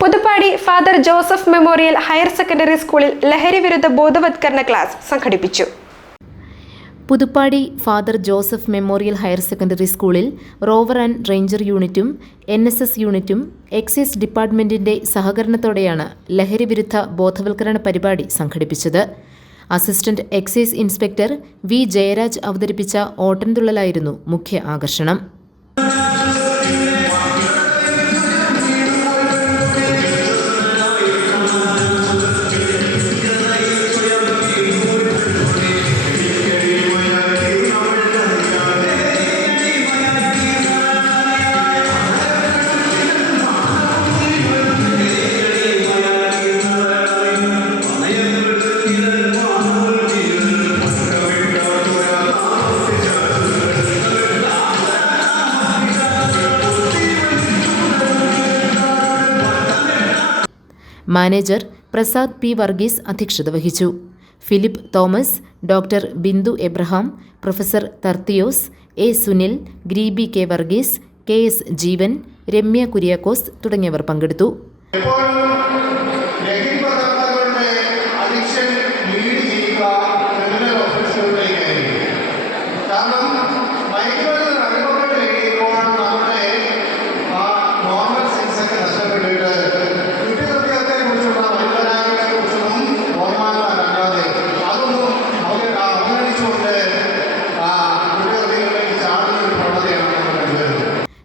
Puthuppady father Joseph memorial higher secondary സ്കൂളിൽ ലഹരി വിരുദ്ധ ബോധവത്കരണ ക്ലാസ് സംഘടിപ്പിച്ചു. Puthuppady father Joseph memorial higher secondary സ്കൂളിൽ റോവർ ആൻഡ് റേഞ്ചർ യൂണിറ്റും എൻ എസ് എസ് യൂണിറ്റും എക്സൈസ് ഡിപ്പാർട്ട്മെന്റിന്റെ സഹകരണത്തോടെയാണ് ലഹരി വിരുദ്ധ ബോധവൽക്കരണ പരിപാടി സംഘടിപ്പിച്ചത്. Assistant excise inspector V Jayaraj അവതരിപ്പിച്ച ഓട്ടൻതുള്ളലായിരുന്നു മുഖ്യ ആകർഷണം. മാനേജർ പ്രസാദ് പി വർഗീസ് അധ്യക്ഷത വഹിച്ചു. Philip Thomas doctor Bindu Abraham professor Tharthios A Sunil Greebi K Varghese K S Jeevan Ramya Kuriakose തുടങ്ങിയവർ പങ്കെടുത്തു.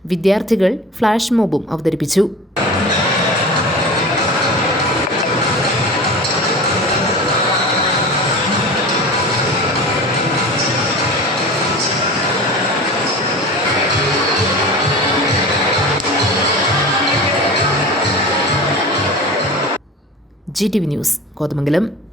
വിദ്യാർത്ഥികൾ ഫ്ലാഷ് മോബും അവതരിപ്പിച്ചു. G T V news Kothamangalam.